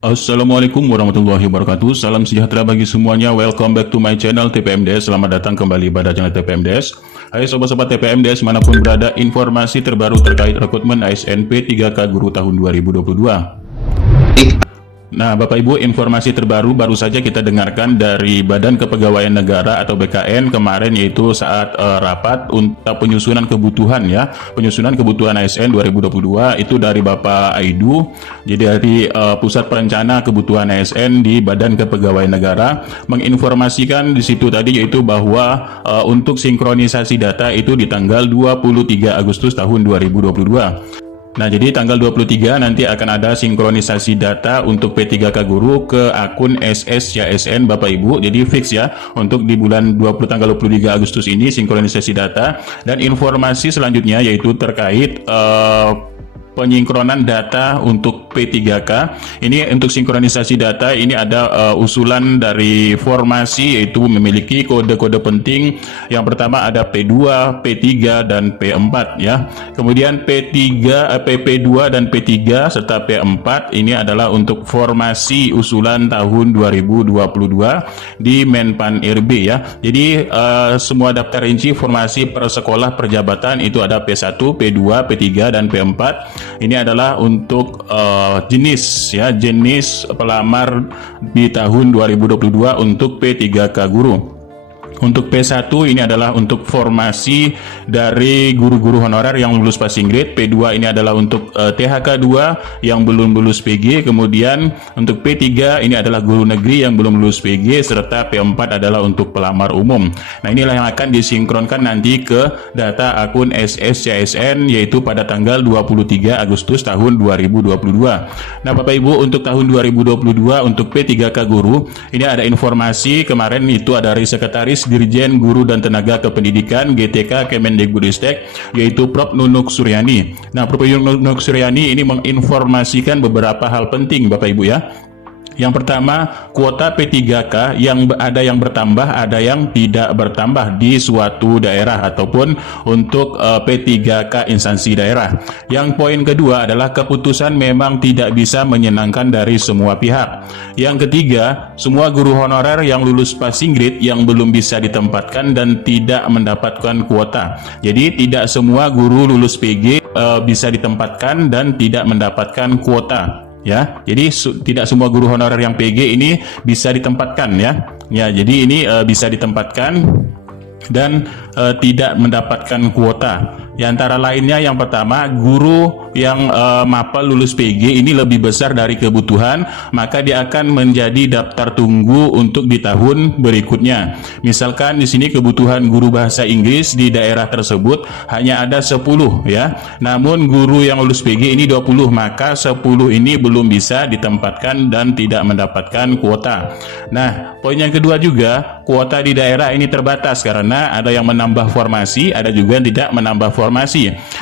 Assalamualaikum warahmatullahi wabarakatuh. Salam sejahtera bagi semuanya. Welcome back to my channel TPMDS. Selamat datang kembali pada channel TPMDS. Hai sobat-sobat TPMDS manapun berada, informasi terbaru terkait rekrutmen ASN P3K Guru tahun 2022. Nah, Bapak Ibu, informasi terbaru baru saja kita dengarkan dari Badan Kepegawaian Negara atau BKN kemarin, yaitu saat rapat untuk penyusunan kebutuhan penyusunan kebutuhan ASN 2022 itu dari Bapak Aidu. Jadi dari Pusat Perencana Kebutuhan ASN di Badan Kepegawaian Negara menginformasikan di situ tadi, yaitu bahwa untuk sinkronisasi data itu di tanggal 23 Agustus tahun 2022. Nah, jadi tanggal 23 nanti akan ada sinkronisasi data untuk P3K Guru ke akun SSCASN Bapak Ibu. Jadi fix ya, untuk di bulan tanggal 23 Agustus ini sinkronisasi data. Dan informasi selanjutnya yaitu terkait penyinkronan data untuk P3K. Ini untuk sinkronisasi data ini ada usulan dari formasi, yaitu memiliki kode-kode penting. Yang pertama ada P2, P3 dan P4 ya. Kemudian PP2 dan P3 serta P4 ini adalah untuk formasi usulan tahun 2022 di Menpan RB ya. Jadi semua daftar rinci formasi per sekolah per jabatan itu ada P1, P2, P3 dan P4. Ini adalah untuk jenis pelamar di tahun 2022 untuk P3K Guru. Untuk P1 ini adalah untuk formasi dari guru-guru honorer yang lulus passing grade. P2 ini adalah untuk THK 2 yang belum lulus PG. Kemudian untuk P3 ini adalah guru negeri yang belum lulus PG, serta P4 adalah untuk pelamar umum. Nah, inilah yang akan disinkronkan nanti ke data akun SSCASN, yaitu pada tanggal 23 Agustus tahun 2022. Nah, Bapak Ibu, untuk tahun 2022 untuk P3K Guru ini ada informasi kemarin itu dari Sekretaris Dirjen Guru dan Tenaga Kependidikan GTK Kemendikbudristek, yaitu Prof. Nunuk Suryani. Nah, Prof. Nunuk Suryani ini menginformasikan beberapa hal penting Bapak Ibu ya. Yang pertama, kuota P3K yang ada yang bertambah, ada yang tidak bertambah di suatu daerah ataupun untuk P3K instansi daerah. Yang poin kedua adalah keputusan memang tidak bisa menyenangkan dari semua pihak. Yang ketiga, semua guru honorer yang lulus passing grade yang belum bisa ditempatkan dan tidak mendapatkan kuota. Jadi tidak semua guru lulus PG bisa ditempatkan dan tidak mendapatkan kuota. Ya, jadi tidak semua guru honorer yang PG ini bisa ditempatkan ya. Ya, jadi ini bisa ditempatkan dan tidak mendapatkan kuota. Di antara lainnya, yang pertama, guru yang mapel lulus PG ini lebih besar dari kebutuhan, maka dia akan menjadi daftar tunggu untuk di tahun berikutnya. Misalkan di sini kebutuhan guru bahasa Inggris di daerah tersebut hanya ada 10 ya. Namun guru yang lulus PG ini 20, maka 10 ini belum bisa ditempatkan dan tidak mendapatkan kuota. Nah, poin yang kedua juga, kuota di daerah ini terbatas karena ada yang menambah formasi, ada juga yang tidak menambah formasi.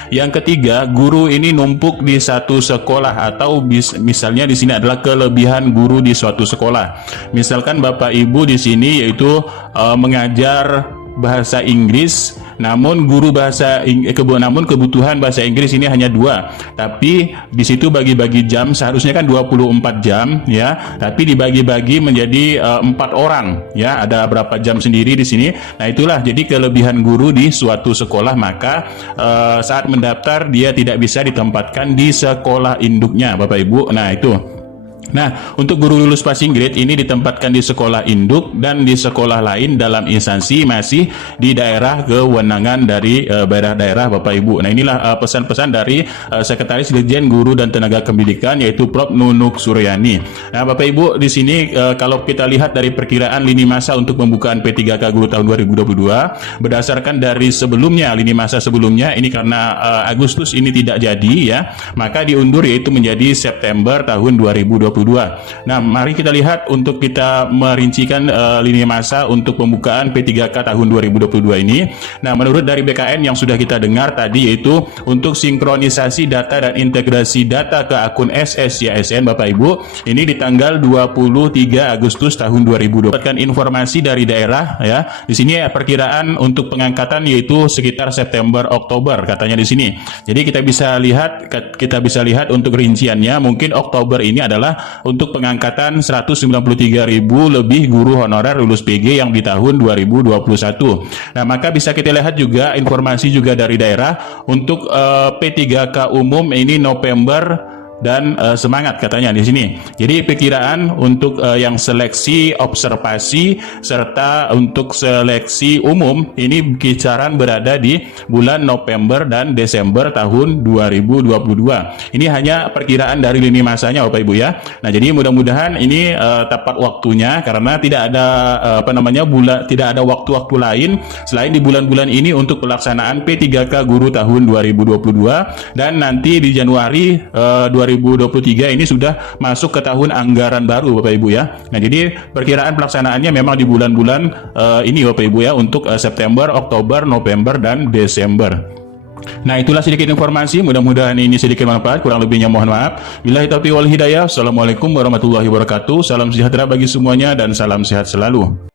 Yang ketiga, guru ini numpuk di satu sekolah, atau misalnya di sini adalah kelebihan guru di suatu sekolah. Misalkan Bapak Ibu di sini yaitu mengajar bahasa Inggris, namun kebutuhan bahasa Inggris ini hanya 2, tapi di situ bagi-bagi jam, seharusnya kan 24 jam ya, tapi dibagi-bagi menjadi 4 orang ya, ada berapa jam sendiri di sini. Nah, itulah jadi kelebihan guru di suatu sekolah, maka saat mendaftar dia tidak bisa ditempatkan di sekolah induknya Bapak Ibu. Nah, itu. Nah, untuk guru lulus passing grade ini ditempatkan di sekolah induk dan di sekolah lain dalam instansi masih di daerah kewenangan dari daerah-daerah Bapak Ibu. Nah, inilah pesan-pesan dari Sekretaris Dirjen Guru dan Tenaga Pendidikan, yaitu Prof. Nunuk Suryani. Nah, Bapak Ibu, di sini kalau kita lihat dari perkiraan lini masa untuk pembukaan P3K Guru tahun 2022 berdasarkan dari sebelumnya, lini masa sebelumnya ini karena Agustus ini tidak jadi ya, maka diundur yaitu menjadi September tahun 2022. Nah, mari kita lihat untuk kita merincikan lini masa untuk pembukaan P3K tahun 2022 ini. Nah, menurut dari BKN yang sudah kita dengar tadi, yaitu untuk sinkronisasi data dan integrasi data ke akun SSCASN Bapak Ibu, ini di tanggal 23 Agustus tahun 2022. Dapatkan informasi dari daerah ya. Di sini perkiraan untuk pengangkatan yaitu sekitar September Oktober katanya di sini. Jadi kita bisa lihat untuk rinciannya, mungkin Oktober ini adalah untuk pengangkatan 193.000 lebih guru honorer lulus PG yang di tahun 2021. Nah, maka bisa kita lihat juga informasi juga dari daerah untuk P3K umum ini November dan semangat katanya di sini. Jadi perkiraan untuk yang seleksi observasi serta untuk seleksi umum ini kisaran berada di bulan November dan Desember tahun 2022. Ini hanya perkiraan dari lini masanya Bapak Ibu ya. Nah, jadi mudah-mudahan ini tepat waktunya karena tidak ada tidak ada waktu-waktu lain selain di bulan-bulan ini untuk pelaksanaan P3K guru tahun 2022 dan nanti di Januari 2023 ini sudah masuk ke tahun anggaran baru Bapak Ibu ya. Nah, jadi perkiraan pelaksanaannya memang di bulan-bulan ini Bapak Ibu ya untuk September, Oktober, November dan Desember. Nah, itulah sedikit informasi, mudah-mudahan ini sedikit manfaat, kurang lebihnya mohon maaf. Billahi taufiq wal hidayah. Assalamualaikum warahmatullahi wabarakatuh. Salam sejahtera bagi semuanya dan salam sehat selalu.